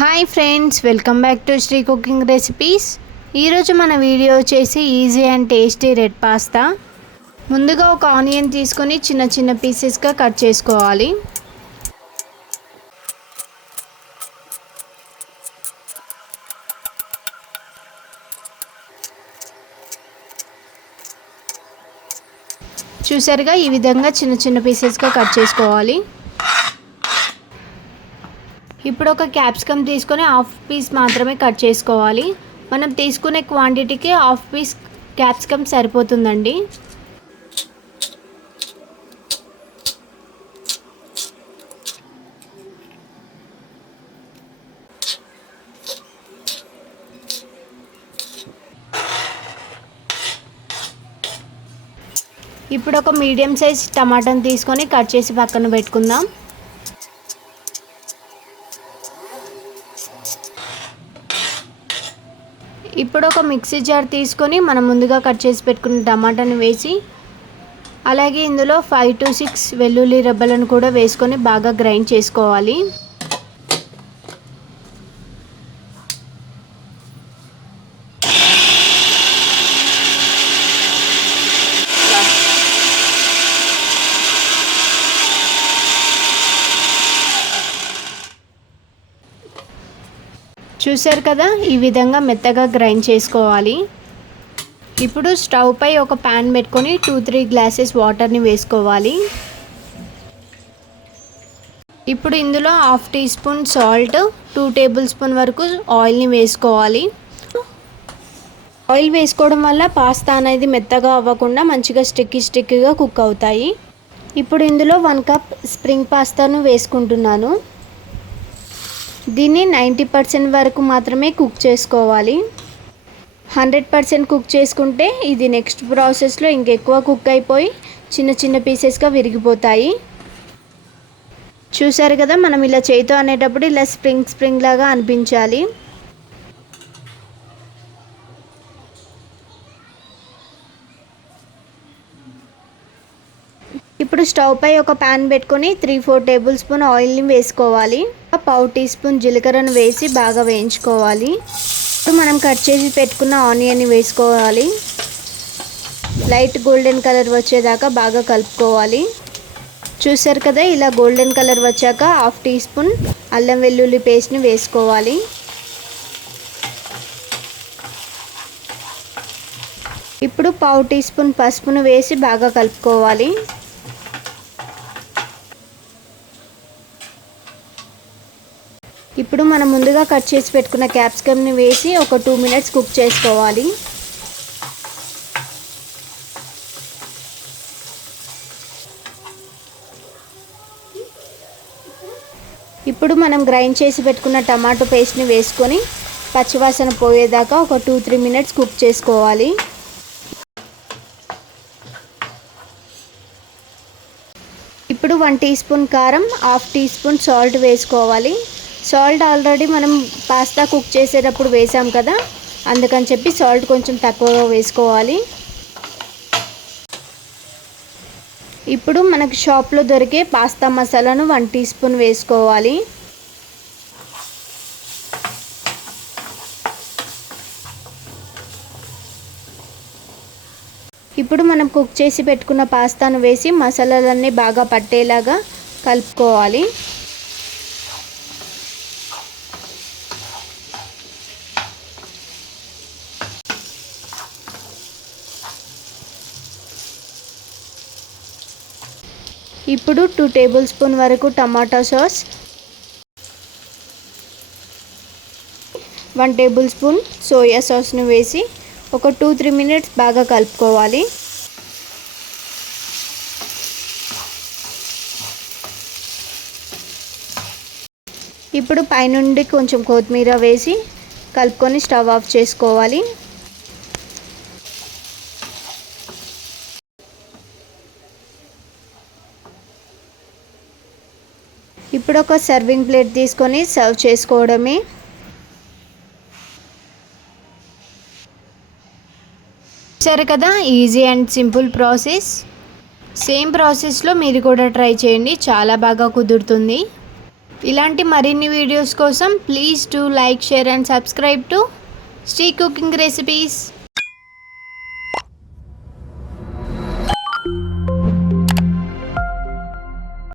Hi friends, welcome back to Sri cooking recipes. ఈరోజు మన video వచ్చేసి easy and tasty red pasta. ముందుగా ఒక ఆనియన్ తీసుకొని చిన్న చిన్న పీసెస్గా కట్ చేసుకోవాలి. చూసారుగా, ఈ విధంగా చిన్న చిన్న పీసెస్గా కట్ చేసుకోవాలి. ఇప్పుడు ఒక క్యాప్సికమ్ తీసుకొని హాఫ్ పీస్ మాత్రమే కట్ చేసుకోవాలి. మనం తీసుకునే క్వాంటిటీకి హాఫ్ పీస్ క్యాప్సికమ్ సరిపోతుందండి. ఇప్పుడు ఒక మీడియం సైజ్ టమాటాని తీసుకొని కట్ చేసి పక్కన పెట్టుకుందాం. ఇప్పుడు ఒక మిక్సీ జార్ తీసుకొని మనం ముందుగా కట్ చేసి పెట్టుకున్న టమాటాని వేసి, అలాగే ఇందులో 5 to 6 వెల్లుల్లి రెబ్బలను కూడా వేసుకొని బాగా గ్రైండ్ చేసుకోవాలి. చూసారు కదా, ఈ విధంగా మెత్తగా గ్రైండ్ చేసుకోవాలి. ఇప్పుడు స్టవ్ పై ఒక ప్యాన్ పెట్టుకొని 2-3 గ్లాసెస్ వాటర్ని వేసుకోవాలి. ఇప్పుడు ఇందులో half teaspoon salt, 2 tablespoon వరకు ఆయిల్ని వేసుకోవాలి. ఆయిల్ వేసుకోవడం వల్ల పాస్తా అనేది మెత్తగా అవ్వకుండా మంచిగా స్టిక్కీగా కుక్ అవుతాయి. ఇప్పుడు ఇందులో 1 కప్ స్ప్రింగ్ పాస్తాను వేసుకుంటున్నాను. దీన్ని 90% వరకు మాత్రమే కుక్ చేసుకోవాలి. 100% కుక్ చేసుకుంటే ఇది నెక్స్ట్ ప్రాసెస్లో ఇంకెక్కువ కుక్ అయిపోయి చిన్న చిన్న పీసెస్గా విరిగిపోతాయి. చూసారు కదా, మనం ఇలా చేతితో అనేటప్పుడు ఇలా స్ప్రింగ్ లాగా అనిపించాలి. ఇప్పుడు స్టవ్ పై ఒక ప్యాన్ పెట్టుకొని 3-4 టేబుల్ స్పూన్ ఆయిల్ని వేసుకోవాలి. 1/2 టీ స్పూన్ జీలకర్రను వేసి బాగా వేయించుకోవాలి. ఇప్పుడు మనం కట్ చేసి పెట్టుకున్న ఆనియన్ని వేసుకోవాలి. లైట్ గోల్డెన్ కలర్ వచ్చేదాకా బాగా కలుపుకోవాలి. చూసారు కదా, ఇలా గోల్డెన్ కలర్ వచ్చాక 1/2 టీ స్పూన్ అల్లం వెల్లుల్లి పేస్ట్ని వేసుకోవాలి. ఇప్పుడు 1/2 టీ స్పూన్ పసుపును వేసి బాగా కలుపుకోవాలి. ఇప్పుడు మనం ముందుగా కట్ చేసి పెట్టుకున్న క్యాప్సికమ్ని వేసి ఒక 2 మినిట్స్ కుక్ చేసుకోవాలి. ఇప్పుడు మనం గ్రైండ్ చేసి పెట్టుకున్న టమాటో పేస్ట్ని వేసుకొని పచ్చివాసన పోయేదాకా ఒక 2-3 మినిట్స్ కుక్ చేసుకోవాలి. ఇప్పుడు 1 టీ స్పూన్ కారం, 1/2 టీ స్పూన్ సాల్ట్ వేసుకోవాలి. సాల్ట్ ఆల్రెడీ మనం పాస్తా కుక్ చేసేటప్పుడు వేసాం కదా, అందుకని చెప్పి సాల్ట్ కొంచెం తక్కువగా వేసుకోవాలి. ఇప్పుడు మనకు షాప్లో దొరికే పాస్తా మసాలాను 1 టీ స్పూన్ వేసుకోవాలి. ఇప్పుడు మనం కుక్ చేసి పెట్టుకున్న పాస్తాను వేసి మసాలాలన్నీ బాగా పట్టేలాగా కలుపుకోవాలి. ఇప్పుడు 2 టేబుల్ స్పూన్ వరకు tomato sauce, 1 tablespoon soya సాస్ను వేసి ఒక 2-3 మినిట్స్ బాగా కలుపుకోవాలి. ఇప్పుడు పైనుండి కొంచెం కొత్తిమీర వేసి కలుపుకొని స్టవ్ ఆఫ్ చేసుకోవాలి. ఇప్పుడు ఒక సర్వింగ్ ప్లేట్ తీసుకొని సర్వ్ చేసుకోవడమే. సరే కదా, easy and simple process. Same ప్రాసెస్లో మీరు కూడా ట్రై చేయండి, చాలా బాగా కుదురుతుంది. ఇలాంటి మరిన్ని వీడియోస్ కోసం please do like, share and subscribe to Sri cooking recipes.